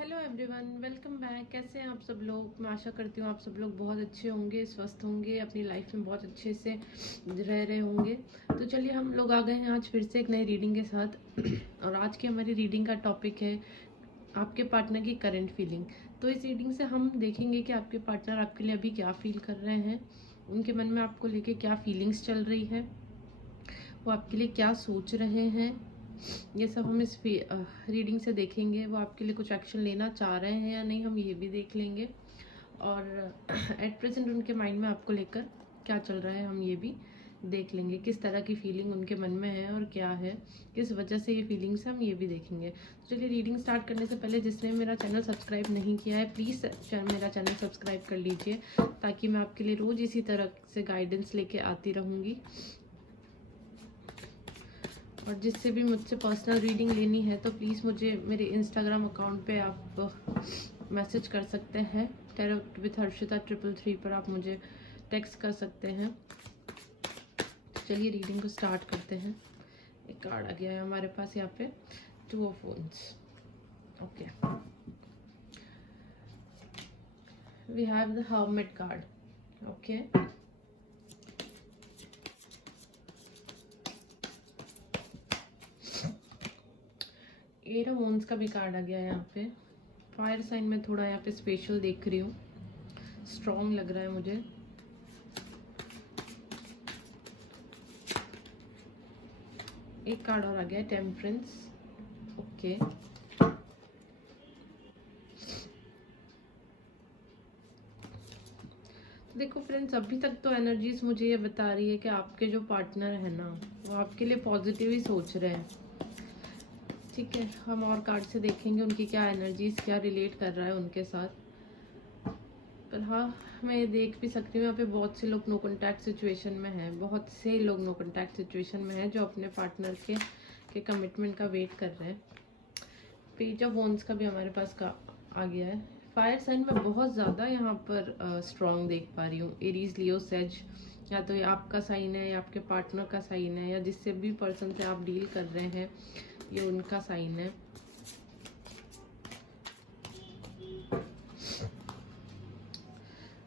Hello everyone, welcome back. कैसे हैं आप सब लोग? मैं आशा करती हूँ आप सब लोग बहुत अच्छे होंगे, स्वस्थ होंगे, अपनी लाइफ में बहुत अच्छे से रह रहे होंगे। तो चलिए हम लोग आ गए हैं आज फिर से एक नई रीडिंग के साथ। और आज की हमारी रीडिंग का टॉपिक है आपके पार्टनर की करंट फीलिंग। तो इस रीडिंग से हम देखेंगे कि आपके पार्टनर आपके लिए अभी क्या फील कर रहे हैं, उनके मन में आपको लेके क्या फीलिंग्स चल रही है, वो आपके लिए क्या सोच रहे हैं। ये सब हम इस रीडिंग से देखेंगे। वो आपके लिए कुछ एक्शन लेना चाह रहे हैं या नहीं, हम ये भी देख लेंगे। और एट प्रेजेंट उनके माइंड में आपको लेकर क्या चल रहा है, हम ये भी देख लेंगे। किस तरह की फीलिंग उनके मन में है और क्या है, किस वजह से ये फीलिंग्स हम ये भी देखेंगे। तो चलिए रीडिंग स्टार्ट करने से पहले जिसने मेरा चैनल सब्सक्राइब नहीं किया है प्लीज़ मेरा चैनल सब्सक्राइब कर लीजिए, ताकि मैं आपके लिए रोज़ इसी तरह से गाइडेंस लेके आती रहूँगी। और जिससे भी मुझसे पर्सनल रीडिंग लेनी है तो प्लीज़ मुझे मेरे इंस्टाग्राम अकाउंट पे आप मैसेज कर सकते हैं। टैरो विथ हर्षिता 333 पर आप मुझे टेक्स्ट कर सकते हैं। चलिए रीडिंग को स्टार्ट करते हैं। एक कार्ड आ गया है हमारे पास यहाँ पे, 2 of wands. Okay, we have the hermit card. Okay, eight of wands का भी कार्ड आ गया है यहाँ पे। फायर साइन में थोड़ा यहाँ पे स्पेशल देख रही हूँ, स्ट्रॉन्ग लग रहा है मुझे। एक कार्ड और आ गया है, टेम्परेंस। ओके, देखो फ्रेंड्स, अभी तक तो एनर्जीज मुझे ये बता रही है कि आपके जो पार्टनर है ना, वो आपके लिए पॉजिटिव ही सोच रहे हैं। ठीक है, हम और कार्ड से देखेंगे उनकी क्या एनर्जीज, क्या रिलेट कर रहा है उनके साथ। पर हाँ, मैं ये देख भी सकती हूँ यहाँ पे बहुत से लोग नो कॉन्टैक्ट सिचुएशन में हैं। बहुत से लोग नो कॉन्टैक्ट सिचुएशन में हैं जो अपने पार्टनर के कमिटमेंट का वेट कर रहे हैं। पेज ऑफ वॉन्ड्स का भी हमारे पास का आ गया है। फायर साइन में बहुत ज़्यादा यहाँ पर स्ट्रॉन्ग देख पा रही हूँ। एरीज, लियो, सेज, या तो ये आपका साइन है या आपके पार्टनर का साइन है, या जिससे भी पर्सन से आप डील कर रहे हैं ये उनका साइन है।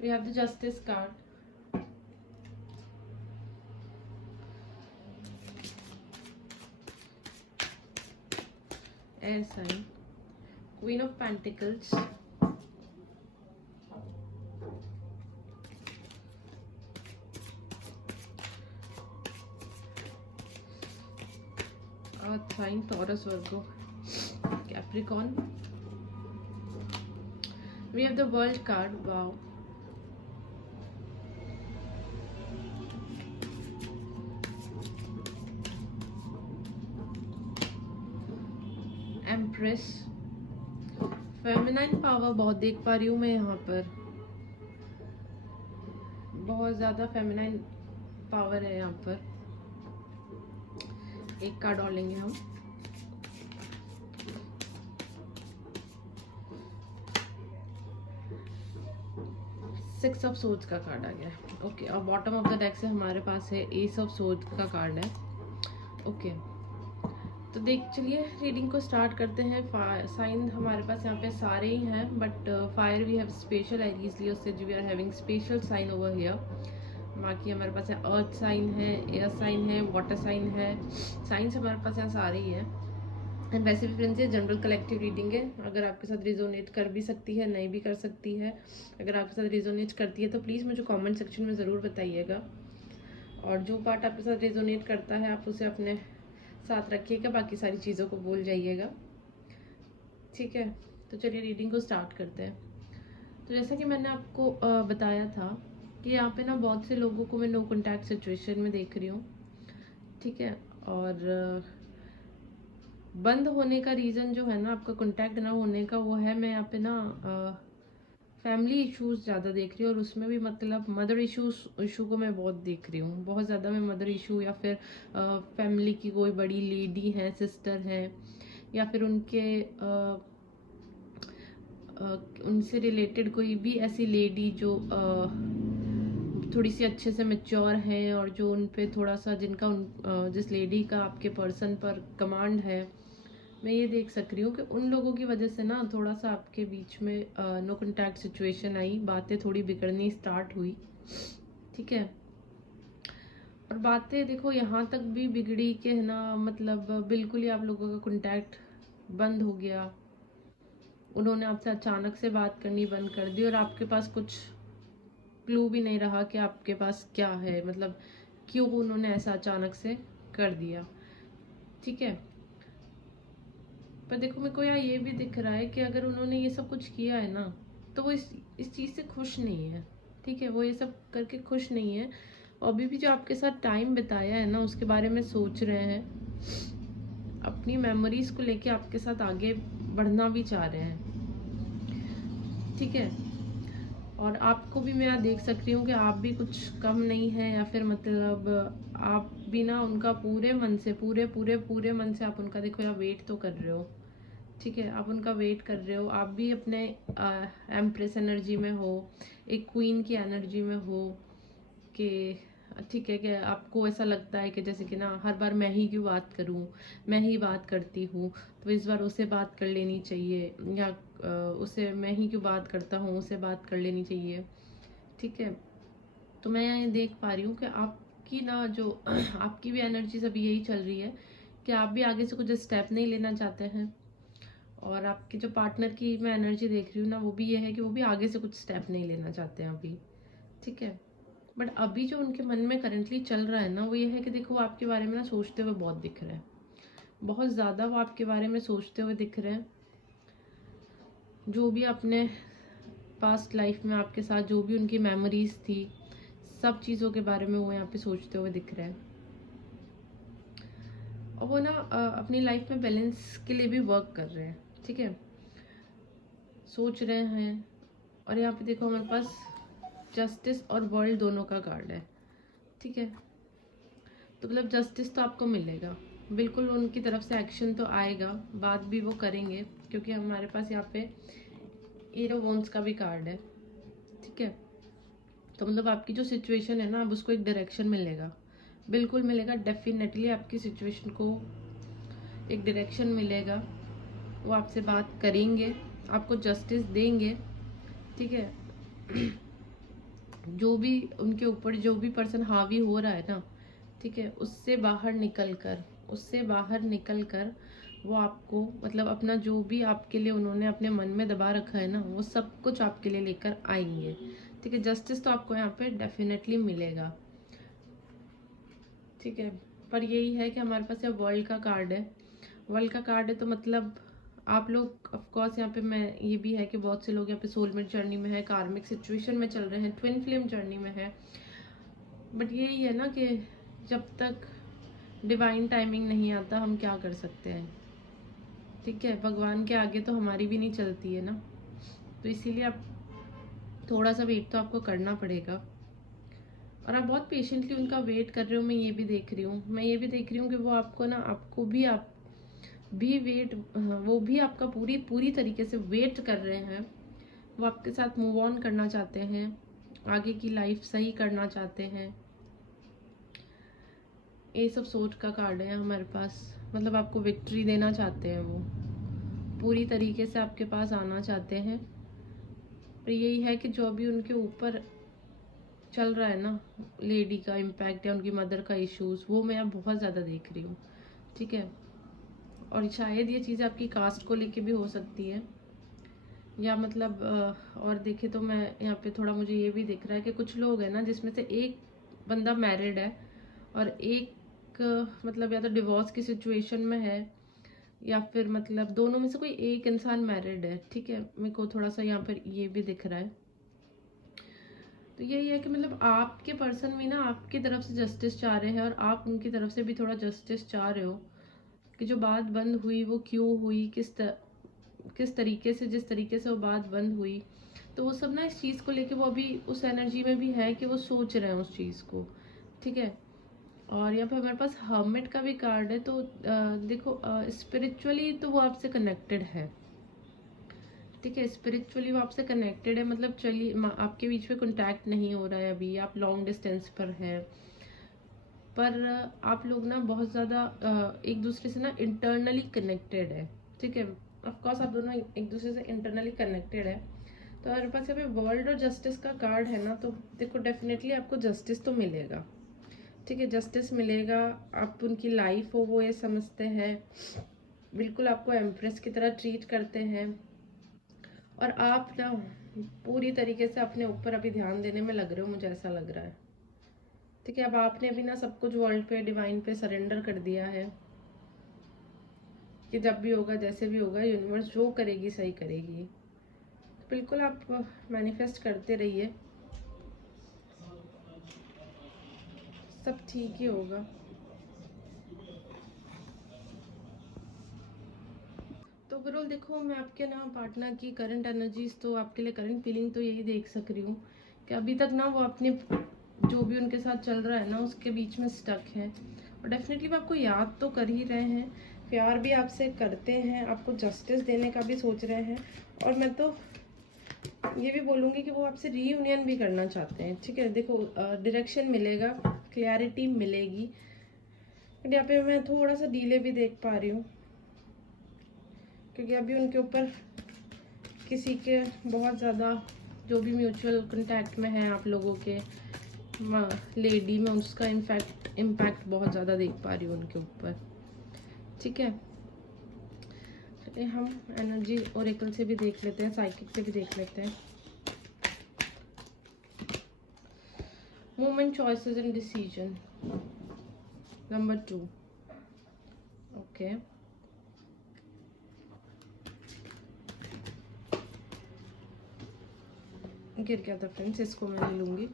We have the justice card. Air sign, queen of pentacles, earth sign, Taurus, Virgo, Capricorn. We have the world card. Wow, empress. Feminine power बहुत देख पा रही हूँ मैं यहाँ पर, बहुत ज़्यादा फेमिनाइन पावर है यहाँ पर। एक कार्ड और लेंगे हम। सिक्स ऑफ सोर्ड्स का कार्ड आ गया है। ओके, और बॉटम ऑफ द डेक से हमारे पास है एस ऑफ सोर्ड्स का कार्ड है। ओके, तो देख चलिए रीडिंग को स्टार्ट करते हैं। साइन हमारे पास यहाँ पे सारे ही हैं, but fire we have special, Aries, Leo, sage, we are having special sign over here. बाकी हमारे पास है अर्थ साइन है, एयर साइन है, वाटर साइन है। साइंस हमारे पास यहाँ सारे ही है। एंड वैसे भी फ्रेंड्स ये जनरल कलेक्टिव रीडिंग है, अगर आपके साथ रिजोनेट कर भी सकती है, नहीं भी कर सकती है। अगर आपके साथ रिजोनेट करती है तो प्लीज़ मुझे कमेंट सेक्शन में ज़रूर बताइएगा। और जो पार्ट आपके साथ रिजोनेट करता है आप उसे अपने साथ रखिएगा, बाकी सारी चीज़ों को भूल जाइएगा। ठीक है, तो चलिए रीडिंग को स्टार्ट करते हैं। तो जैसा कि मैंने आपको बताया था कि यहाँ पे ना बहुत से लोगों को मैं नो कॉन्टैक्ट सिचुएशन में देख रही हूँ। ठीक है, और बंद होने का रीज़न जो है ना, आपका कॉन्टैक्ट ना होने का, वो है मैं यहाँ पे ना फैमिली इश्यूज़ ज़्यादा देख रही हूँ। और उसमें भी मतलब मदर इशू को मैं बहुत देख रही हूँ। बहुत ज़्यादा मैं मदर इशू, या फिर फैमिली की कोई बड़ी लेडी है, सिस्टर है, या फिर उनसे रिलेटेड कोई भी ऐसी लेडी जो थोड़ी सी अच्छे से मैच्योर हैं, और जो उन पे थोड़ा सा जिस लेडी का आपके पर्सन पर कमांड है, मैं ये देख सक रही हूँ कि उन लोगों की वजह से ना थोड़ा सा आपके बीच में नो कॉन्टैक्ट सिचुएशन आई, बातें थोड़ी बिगड़नी स्टार्ट हुई, ठीक है। और बातें देखो यहाँ तक भी बिगड़ी कि है ना, मतलब बिल्कुल ही आप लोगों का कॉन्टैक्ट बंद हो गया। उन्होंने आपसे अचानक से बात करनी बंद कर दी और आपके पास कुछ क्लू भी नहीं रहा कि आपके पास क्या है, मतलब क्यों उन्होंने ऐसा अचानक से कर दिया, ठीक है। पर देखो मेरे को यहाँ ये भी दिख रहा है कि अगर उन्होंने ये सब कुछ किया है ना, तो वो इस चीज़ से खुश नहीं है, ठीक है। वो ये सब करके खुश नहीं है, और अभी भी जो आपके साथ टाइम बिताया है ना उसके बारे में सोच रहे हैं, अपनी मेमोरीज को लेके आपके साथ आगे बढ़ना भी चाह रहे हैं, ठीक है। और आपको भी मैं यहाँ देख सक रही हूँ कि आप भी कुछ कम नहीं है, या फिर मतलब आप भी ना उनका पूरे मन से, पूरे पूरे पूरे मन से आप उनका देखो यहाँ वेट तो कर रहे हो, ठीक है। आप उनका वेट कर रहे हो, आप भी अपने एम्प्रेस एनर्जी में हो, एक क्वीन की एनर्जी में हो, कि ठीक है कि आपको ऐसा लगता है कि जैसे कि ना हर बार मैं ही क्यों बात करूं, मैं ही बात करती हूँ, तो इस बार उसे बात कर लेनी चाहिए, या उसे मैं ही क्यों बात करता हूँ, उसे बात कर लेनी चाहिए, ठीक है। तो मैं यहाँ ये देख पा रही हूँ कि आपकी ना जो आपकी भी एनर्जी अभी यही चल रही है कि आप भी आगे से कुछ स्टेप नहीं लेना चाहते हैं, और आपके जो पार्टनर की मैं एनर्जी देख रही हूँ ना वो भी ये है कि वो भी आगे से कुछ स्टेप नहीं लेना चाहते हैं अभी, ठीक है। बट अभी जो उनके मन में करंटली चल रहा है ना वो ये है कि देखो वो आपके बारे में ना सोचते हुए बहुत दिख रहे हैं, बहुत ज़्यादा वो आपके बारे में सोचते हुए दिख रहे हैं। जो भी अपने पास्ट लाइफ में आपके साथ जो भी उनकी मेमोरीज थी, सब चीज़ों के बारे में वो यहाँ पे सोचते हुए दिख रहे हैं। और वो ना अपनी लाइफ में बैलेंस के लिए भी वर्क कर रहे हैं, ठीक है, सोच रहे हैं। और यहाँ पे देखो हमारे पास जस्टिस और वर्ल्ड दोनों का कार्ड है, ठीक है। तो मतलब जस्टिस तो आपको मिलेगा, बिल्कुल उनकी तरफ से एक्शन तो आएगा, बात भी वो करेंगे, क्योंकि हमारे पास यहाँ पे एरो वॉन्ड्स का भी कार्ड है, ठीक है। तो मतलब आपकी जो सिचुएशन है ना, अब उसको एक डायरेक्शन मिलेगा, बिल्कुल मिलेगा, डेफिनेटली आपकी सिचुएशन को एक डायरेक्शन मिलेगा। वो आपसे बात करेंगे, आपको जस्टिस देंगे, ठीक है। जो भी उनके ऊपर जो भी पर्सन हावी हो रहा है ना, ठीक है, उससे बाहर निकल कर वो आपको मतलब अपना जो भी आपके लिए उन्होंने अपने मन में दबा रखा है ना वो सब कुछ आपके लिए लेकर आएंगे, ठीक है। जस्टिस तो आपको यहाँ पे डेफिनेटली मिलेगा, ठीक है। पर यही है कि हमारे पास यहाँ वर्ल्ड का कार्ड है, वर्ल्ड का कार्ड है, तो मतलब आप लोग ऑफ कोर्स यहाँ पे मैं ये भी है कि बहुत से लोग यहाँ पे सोलमेट जर्नी में है, कार्मिक सिचुएशन में चल रहे हैं, ट्विन फ्लेम जर्नी में है। बट यही है ना कि जब तक डिवाइन टाइमिंग नहीं आता हम क्या कर सकते हैं, ठीक है। भगवान के आगे तो हमारी भी नहीं चलती है ना, तो इसीलिए आप थोड़ा सा वेट तो आपको करना पड़ेगा। और आप बहुत पेशेंटली उनका वेट कर रहे हो, मैं ये भी देख रही हूँ, मैं ये भी देख रही हूँ कि वो आपको ना आपको भी आप भी वेट, वो भी आपका पूरी पूरी तरीके से वेट कर रहे हैं। वो आपके साथ मूव ऑन करना चाहते हैं, आगे की लाइफ सही करना चाहते हैं। ये सब सोच का कार्ड है हमारे पास, मतलब आपको विक्ट्री देना चाहते हैं, वो पूरी तरीके से आपके पास आना चाहते हैं। पर यही है कि जो भी उनके ऊपर चल रहा है ना, लेडी का इम्पैक्ट या उनकी मदर का इश्यूज, वो मैं अब बहुत ज़्यादा देख रही हूँ, ठीक है। और शायद ये चीज़ आपकी कास्ट को लेके भी हो सकती है, या मतलब और देखे तो मैं यहाँ पे थोड़ा मुझे ये भी दिख रहा है कि कुछ लोग हैं ना जिसमें से एक बंदा मैरिड है और एक मतलब या तो डिवोर्स की सिचुएशन में है, या फिर मतलब दोनों में से कोई एक इंसान मैरिड है, ठीक है। मेरे को थोड़ा सा यहाँ पर ये भी दिख रहा है। तो यही है कि मतलब आपके पर्सन भी ना आपकी तरफ से जस्टिस चाह रहे हैं, और आप उनकी तरफ से भी थोड़ा जस्टिस चाह रहे हो कि जो बात बंद हुई वो क्यों हुई, किस तरीके से, जिस तरीके से वो बात बंद हुई, तो वो सब ना इस चीज़ को लेके वो अभी उस एनर्जी में भी है कि वो सोच रहे हैं उस चीज़ को, ठीक है। और यहाँ पे हमारे पास हर्मिट का भी कार्ड है, तो देखो स्पिरिचुअली तो वो आपसे कनेक्टेड है, ठीक है। स्पिरिचुअली वो आपसे कनेक्टेड है, मतलब चलिए आपके बीच में कॉन्टैक्ट नहीं हो रहा है अभी, आप लॉन्ग डिस्टेंस पर है, पर आप लोग ना बहुत ज़्यादा एक दूसरे से ना इंटरनली कनेक्टेड है, ठीक है। ऑफकोर्स आप दोनों एक दूसरे से इंटरनली कनेक्टेड है। तो हमारे पास यहाँ पे वर्ल्ड और जस्टिस का कार्ड है ना, तो देखो डेफिनेटली आपको जस्टिस तो मिलेगा, ठीक है, जस्टिस मिलेगा। आप उनकी लाइफ हो वो ये समझते हैं, बिल्कुल आपको एम्प्रेस की तरह ट्रीट करते हैं, और आप ना पूरी तरीके से अपने ऊपर अभी ध्यान देने में लग रहे हो, मुझे ऐसा लग रहा है, ठीक है। अब आपने भी ना सब कुछ वर्ल्ड पे, डिवाइन पे सरेंडर कर दिया है कि जब भी होगा जैसे भी होगा यूनिवर्स जो करेगी सही करेगी। बिल्कुल आप मैनिफेस्ट करते रहिए, सब ठीक ही होगा। तो ओवरऑल देखो, मैं आपके ना पार्टनर की करंट एनर्जीज, तो आपके लिए करंट फीलिंग तो यही देख सक रही हूँ कि अभी तक ना वो अपने जो भी उनके साथ चल रहा है ना उसके बीच में स्टक है, और डेफिनेटली वो आपको याद तो कर ही रहे हैं, प्यार भी आपसे करते हैं, आपको जस्टिस देने का भी सोच रहे हैं, और मैं तो ये भी बोलूँगी कि वो आपसे रीयूनियन भी करना चाहते हैं, ठीक है। देखो डायरेक्शन मिलेगा, क्लैरिटी मिलेगी, बट यहाँ पे मैं थोड़ा सा डिले भी देख पा रही हूँ, क्योंकि अभी उनके ऊपर किसी के बहुत ज़्यादा जो भी म्यूचुअल कांटेक्ट में है आप लोगों के लेडी में, उसका इम्पैक्ट बहुत ज़्यादा देख पा रही हूँ उनके ऊपर, ठीक है। चलिए हम एनर्जी ओरेकल से भी देख लेते हैं, साइकिक से भी देख लेते हैं। Moment, choices and decision, number 2। Okay, गिर गया था फ्रेंड्स, इसको मैं ले लूँगी।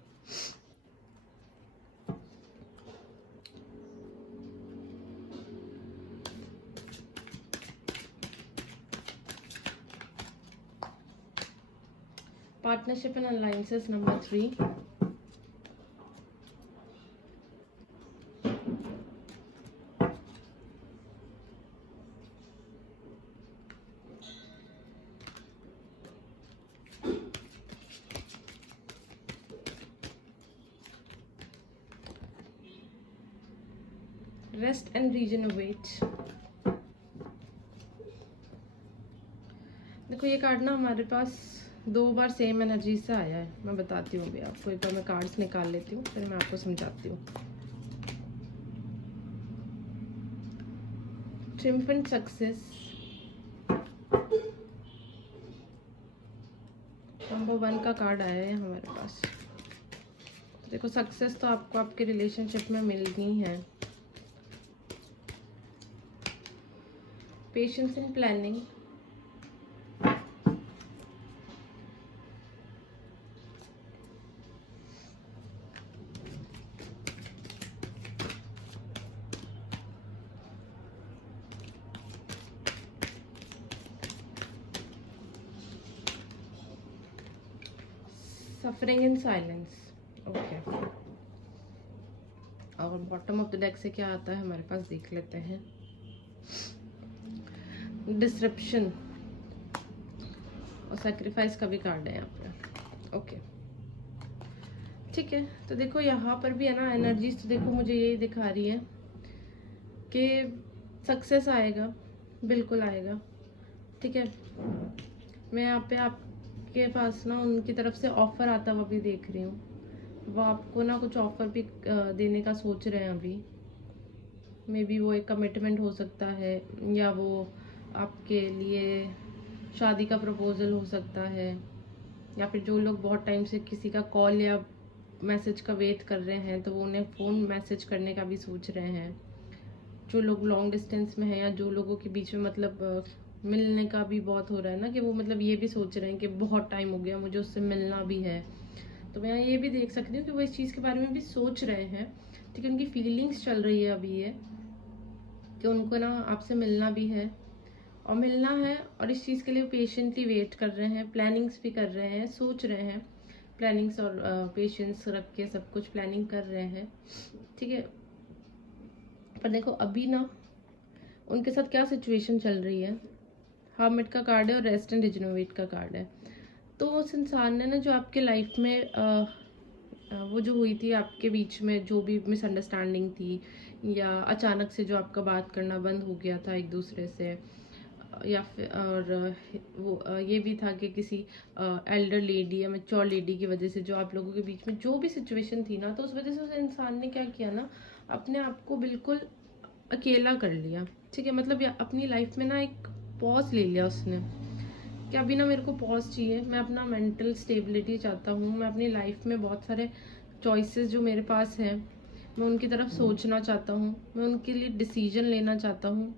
Partnership and alliances, number 3। Rest and regenerate. देखो ये कार्ड ना हमारे पास 2 बार सेम एनर्जी से आया है, मैं बताती हूँ अभी आपको, एक बार मैं कार्ड्स निकाल लेती हूँ फिर मैं आपको समझाती हूँ। ट्रिम्फेंट सक्सेस, नंबर 1 का कार्ड आया है हमारे पास। तो देखो सक्सेस तो आपको आपके रिलेशनशिप में मिलनी है। Patience in planning, suffering in silence. Okay, और बॉटम ऑफ द डेक से क्या आता है हमारे पास देख लेते हैं। डिसरप्शन और सैक्रिफाइस का भी कार्ड है यहाँ पे। ओके, ठीक है। तो देखो यहाँ पर भी है ना एनर्जीज, तो देखो मुझे यही दिखा रही है कि सक्सेस आएगा, बिल्कुल आएगा, ठीक है। मैं यहाँ पे आपके पास ना उनकी तरफ से ऑफर आता हुआ भी देख रही हूँ, वो आपको ना कुछ ऑफर भी देने का सोच रहे हैं अभी। मे बी वो एक कमिटमेंट हो सकता है, या वो आपके लिए शादी का प्रपोजल हो सकता है, या फिर जो लोग बहुत टाइम से किसी का कॉल या मैसेज का वेट कर रहे हैं तो वो उन्हें फ़ोन मैसेज करने का भी सोच रहे हैं। जो लोग लॉन्ग डिस्टेंस में हैं, या जो लोगों के बीच में मतलब मिलने का भी बहुत हो रहा है ना, कि वो मतलब ये भी सोच रहे हैं कि बहुत टाइम हो गया, मुझे उससे मिलना भी है। तो मैं ये भी देख सकती हूँ कि वो इस चीज़ के बारे में भी सोच रहे हैं, ठीक है। उनकी फीलिंग्स चल रही है अभी ये, कि उनको ना आपसे मिलना भी है और मिलना है, और इस चीज़ के लिए पेशेंटली वेट कर रहे हैं, प्लानिंग्स भी कर रहे हैं, सोच रहे हैं, प्लानिंग्स और पेशेंस रख के सब कुछ प्लानिंग कर रहे हैं, ठीक है। पर देखो अभी ना उनके साथ क्या सिचुएशन चल रही है। हर्मिट का कार्ड है और रेस्ट एंड रिजनोवेट का कार्ड है। तो उस इंसान ने ना जो आपके लाइफ में वो जो हुई थी आपके बीच में, जो भी मिसअंडरस्टैंडिंग थी या अचानक से जो आपका बात करना बंद हो गया था एक दूसरे से, या फिर और वो ये भी था कि किसी एल्डर लेडी या मैच्योर लेडी की वजह से जो आप लोगों के बीच में जो भी सिचुएशन थी ना, तो उस वजह से उस इंसान ने क्या किया ना, अपने आप को बिल्कुल अकेला कर लिया। ठीक है, मतलब अपनी लाइफ में ना एक पॉज ले लिया उसने कि अभी ना मेरे को पॉज चाहिए, मैं अपना मेंटल स्टेबिलिटी चाहता हूँ, मैं अपनी लाइफ में बहुत सारे चॉइसेस जो मेरे पास हैं मैं उनकी तरफ सोचना चाहता हूँ, मैं उनके लिए डिसीजन लेना चाहता हूँ।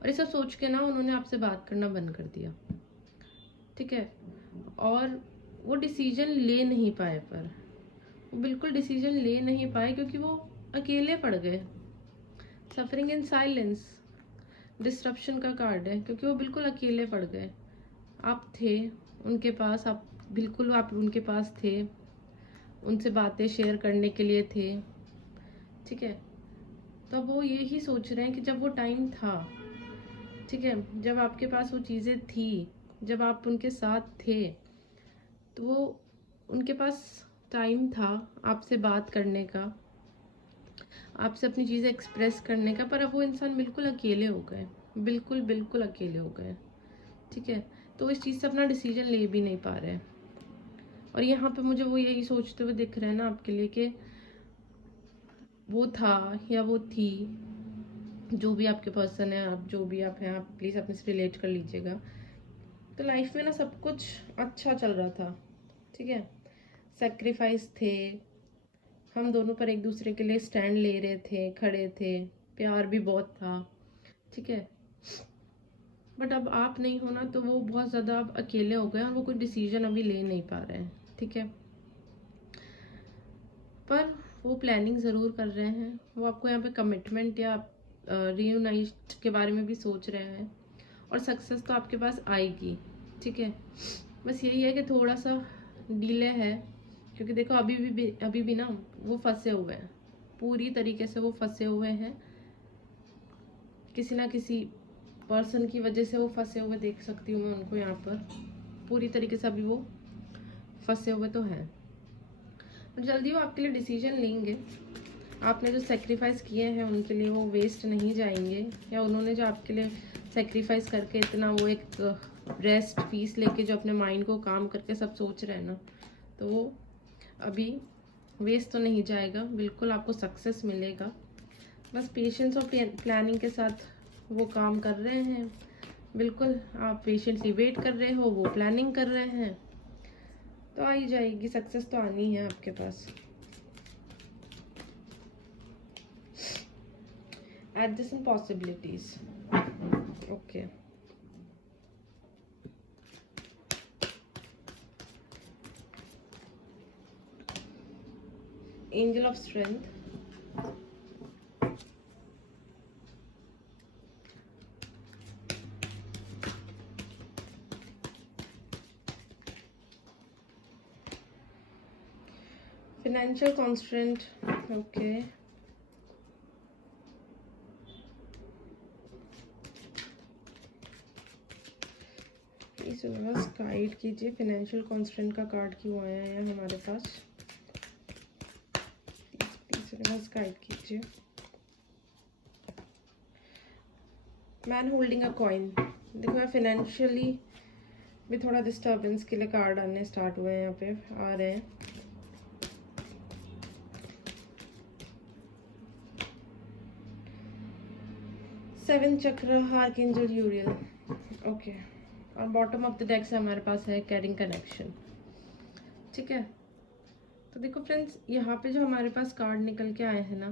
और ये सब सोच के ना उन्होंने आपसे बात करना बंद कर दिया। ठीक है, और वो डिसीजन ले नहीं पाए, पर वो बिल्कुल डिसीजन ले नहीं पाए क्योंकि वो अकेले पड़ गए। सफरिंग इन साइलेंस डिस्ट्रप्शन का कार्ड है, क्योंकि वो बिल्कुल अकेले पड़ गए। आप थे उनके पास, आप उनके पास थे, उनसे बातें शेयर करने के लिए थे। ठीक है, तो अब वो यही सोच रहे हैं कि जब वो टाइम था, ठीक है, जब आपके पास वो चीज़ें थी, जब आप उनके साथ थे, तो वो उनके पास टाइम था आपसे बात करने का, आपसे अपनी चीज़ें एक्सप्रेस करने का, पर अब वो इंसान बिल्कुल अकेले हो गए, बिल्कुल बिल्कुल अकेले हो गए। ठीक है, तो इस चीज़ से अपना डिसीजन ले भी नहीं पा रहे हैं। और यहाँ पे मुझे वो यही सोचते हुए दिख रहे हैं ना आपके लिए कि वो था या वो थी, जो भी आपके पर्सन है, आप जो भी आप हैं, आप प्लीज़ अपने से रिलेट कर लीजिएगा। तो लाइफ में ना सब कुछ अच्छा चल रहा था। ठीक है, सेक्रीफाइस थे, हम दोनों पर एक दूसरे के लिए स्टैंड ले रहे थे, खड़े थे, प्यार भी बहुत था। ठीक है, बट अब आप नहीं होना तो वो बहुत ज़्यादा अब अकेले हो गए और वो कोई डिसीजन अभी ले नहीं पा रहे हैं। ठीक है, पर वो प्लानिंग ज़रूर कर रहे हैं, वो आपको यहाँ पे कमिटमेंट या रियूनाइट के बारे में भी सोच रहे हैं, और सक्सेस तो आपके पास आएगी। ठीक है, बस यही है कि थोड़ा सा डिले है, क्योंकि देखो अभी भी ना वो फंसे हुए हैं, पूरी तरीके से वो फंसे हुए हैं, किसी ना किसी पर्सन की वजह से वो फंसे हुए देख सकती हूँ मैं उनको यहाँ पर, पूरी तरीके से अभी वो फंसे हुए तो हैं, जल्दी वो आपके लिए डिसीजन लेंगे। आपने जो सेक्रीफाइस किए हैं उनके लिए वो वेस्ट नहीं जाएंगे, या उन्होंने जो आपके लिए सेक्रीफाइस करके इतना वो एक रेस्ट पीस लेके जो अपने माइंड को काम करके सब सोच रहे हैं ना, तो वो अभी वेस्ट तो नहीं जाएगा, बिल्कुल आपको सक्सेस मिलेगा। बस पेशेंस और प्लानिंग के साथ वो काम कर रहे हैं, बिल्कुल आप पेशेंटली वेट कर रहे हो, वो प्लानिंग कर रहे हैं, तो आ ही जाएगी, सक्सेस तो आनी है आपके पास। Adjacent possibilities. Okay. Angel of Strength. Financial constraint. Okay. इस बस गाइड कीजिए, फाइनेंशियल कॉन्स्टेंट का कार्ड क्यों आया है हमारे पास, प्लीज बस गाइड कीजिए। मैन होल्डिंग अ कॉइन, देखो मैं फाइनेंशियली भी थोड़ा डिस्टर्बेंस के लिए कार्ड आने स्टार्ट हुए हैं, यहाँ पे आ रहे हैं। सेवन चक्र, आर्कएंजल यूरियल। ओके, और बॉटम ऑफ द डेक से हमारे पास है कैरिंग कनेक्शन। ठीक है, तो देखो फ्रेंड्स, यहाँ पे जो हमारे पास कार्ड निकल के आए हैं ना,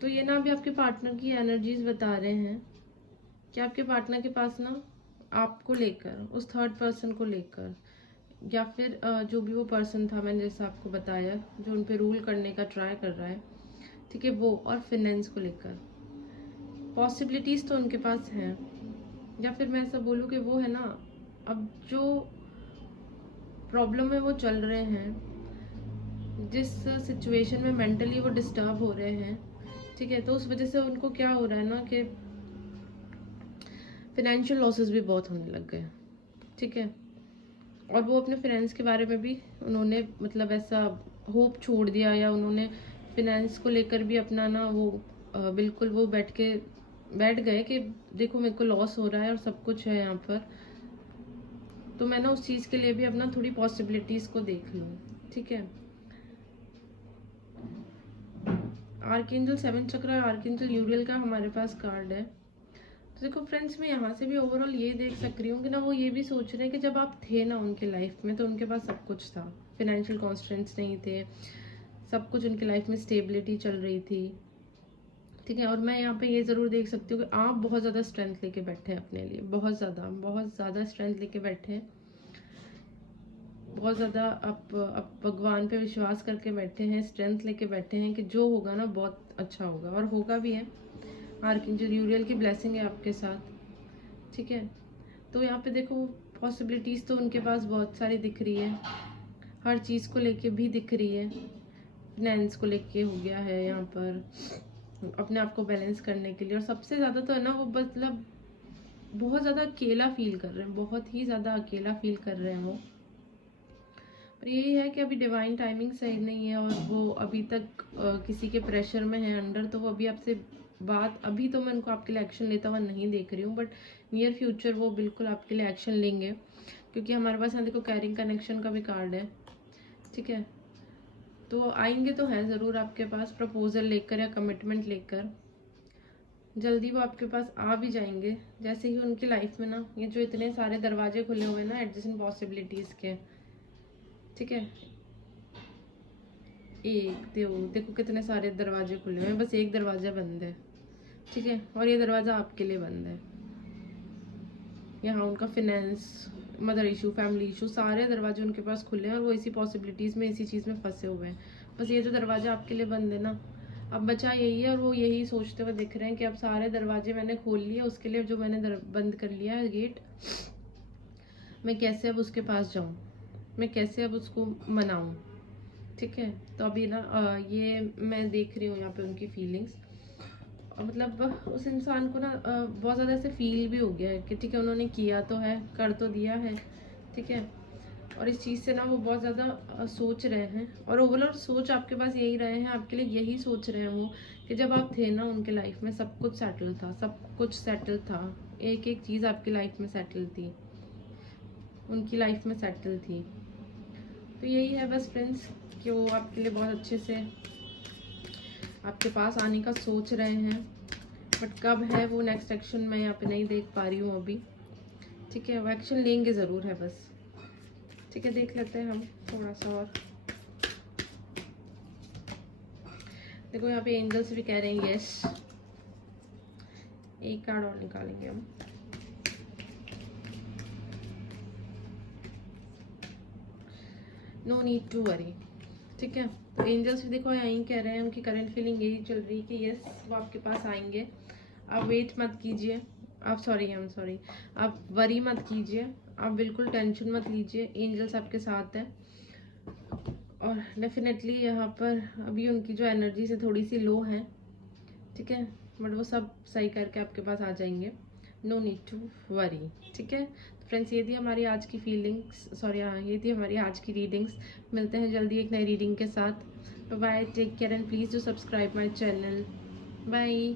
तो ये ना अभी आपके पार्टनर की एनर्जीज बता रहे हैं कि आपके पार्टनर के पास ना आपको लेकर, उस थर्ड पर्सन को लेकर, या फिर जो भी वो पर्सन था मैंने जैसे आपको बताया जो उन पे रूल करने का ट्राई कर रहा है, ठीक है, वो और फाइनेंस को लेकर पॉसिबिलिटीज़ तो उनके पास हैं, या फिर मैं ऐसा बोलूँ कि वो है ना, अब जो प्रॉब्लम में वो चल रहे हैं, जिस सिचुएशन में मेंटली वो डिस्टर्ब हो रहे हैं, ठीक है, तो उस वजह से उनको क्या हो रहा है ना कि फाइनेंशियल लॉसेस भी बहुत होने लग गए। ठीक है, और वो अपने फाइनेंस के बारे में भी उन्होंने मतलब ऐसा होप छोड़ दिया, या उन्होंने फाइनेंस को लेकर भी अपना ना वो बिल्कुल वो बैठ गए कि देखो मेरे को लॉस हो रहा है और सब कुछ है यहाँ पर, तो मैं ना उस चीज़ के लिए भी अपना थोड़ी पॉसिबिलिटीज़ को देख लूँ। ठीक है, आर्कएंजल 7 चक्र, आर्कएंजल यूरियल का हमारे पास कार्ड है। तो देखो फ्रेंड्स, मैं यहाँ से भी ओवरऑल ये देख सक रही हूँ कि ना वो ये भी सोच रहे हैं कि जब आप थे ना उनके लाइफ में तो उनके पास सब कुछ था, फाइनेंशियल कॉन्स्टेंट्स नहीं थे, सब कुछ उनकी लाइफ में स्टेबिलिटी चल रही थी। ठीक है, और मैं यहाँ पे ये ज़रूर देख सकती हूँ कि आप बहुत ज़्यादा स्ट्रेंथ लेके बैठे हैं अपने लिए, बहुत ज़्यादा स्ट्रेंथ लेके बैठे हैं, बहुत ज़्यादा आप भगवान पे विश्वास करके बैठे हैं, स्ट्रेंथ लेके बैठे हैं कि जो होगा ना बहुत अच्छा होगा, और होगा भी है। आर्कएंजल यूरियल की ब्लेसिंग है आपके साथ। ठीक है, तो यहाँ पे देखो पॉसिबिलिटीज़ तो उनके पास बहुत सारी दिख रही है, हर चीज़ को लेके भी दिख रही है, फाइनेंस को लेके हो गया है यहाँ पर, अपने आप को बैलेंस करने के लिए, और सबसे ज़्यादा तो है ना वो मतलब बहुत ज़्यादा अकेला फील कर रहे हैं, बहुत ही ज़्यादा अकेला फील कर रहे हैं वो। पर यही है कि अभी डिवाइन टाइमिंग सही नहीं है, और वो अभी तक किसी के प्रेशर में है अंडर, तो वो अभी आपसे बात, अभी तो मैं उनको आपके लिए एक्शन लेता हुआ नहीं देख रही हूँ, बट नियर फ्यूचर वो बिल्कुल आपके लिए एक्शन लेंगे, क्योंकि हमारे पास यहाँ देखो कैरिंग कनेक्शन का भी कार्ड है। ठीक है, तो आएंगे तो हैं ज़रूर आपके पास प्रपोजल लेकर या कमिटमेंट लेकर, जल्दी वो आपके पास आ भी जाएंगे। जैसे ही उनकी लाइफ में ना ये जो इतने सारे दरवाजे खुले हुए हैं ना एडजस्टेंट पॉसिबिलिटीज़ के, ठीक है, एक देखो कितने सारे दरवाजे खुले हुए हैं, बस एक दरवाज़ा बंद है। ठीक है, और ये दरवाज़ा आपके लिए बंद है। यहाँ उनका finance, mother issue, family issue, सारे दरवाजे उनके पास खुले हैं, और वो इसी पॉसिबिलिटीज़ में, इसी चीज़ में फंसे हुए हैं। बस ये जो दरवाज़ा आपके लिए बंद है ना, अब बचा यही है, और वो यही सोचते हुए दिख रहे हैं कि अब सारे दरवाजे मैंने खोल लिए, उसके लिए जो मैंने बंद कर लिया है गेट, मैं कैसे अब उसके पास जाऊँ, मैं कैसे अब उसको मनाऊँ। ठीक है, तो अभी ना ये मैं देख रही हूँ यहाँ पे उनकी फीलिंग्स, मतलब उस इंसान को ना बहुत ज़्यादा ऐसे फील भी हो गया है कि ठीक है उन्होंने किया तो है, कर तो दिया है। ठीक है, और इस चीज़ से ना वो बहुत ज़्यादा सोच रहे हैं, और ओवरऑल सोच आपके पास यही रहे हैं, आपके लिए यही सोच रहे हैं वो, कि जब आप थे ना उनके लाइफ में सब कुछ सेटल था, सब कुछ सेटल था, एक एक चीज़ आपकी लाइफ में सेटल थी, उनकी लाइफ में सेटल थी। तो यही है बस फ्रेंड्स, कि वो आपके लिए बहुत अच्छे से आपके पास आने का सोच रहे हैं, बट कब है वो नेक्स्ट एक्शन मैं यहाँ पे नहीं देख पा रही हूँ अभी। ठीक है, वो एक्शन लेंगे ज़रूर है बस। ठीक है, देख लेते हैं हम थोड़ा सा और। देखो यहाँ पे एंजल्स भी कह रहे हैं यस, एक कार्ड और निकालेंगे हम। No need to worry. ठीक है, तो एंजल्स भी देखो यहीं कह रहे हैं, उनकी करंट फीलिंग यही चल रही है कि यस वो आपके पास आएंगे, आप वेट मत कीजिए, आप सॉरी आप वरी मत कीजिए, आप बिल्कुल टेंशन मत लीजिए, एंजल्स आपके साथ है, और डेफिनेटली यहाँ पर अभी उनकी जो एनर्जी से थोड़ी सी लो है। ठीक है, बट वो सब सही करके आपके पास आ जाएंगे, नो नीड टू वरी। ठीक है, तो फ्रेंड्स ये थी हमारी आज की फीलिंग्स, सॉरी हाँ ये थी हमारी आज की रीडिंग्स। मिलते हैं जल्दी एक नई रीडिंग के साथ। Bye, take care and please do subscribe my channel. Bye.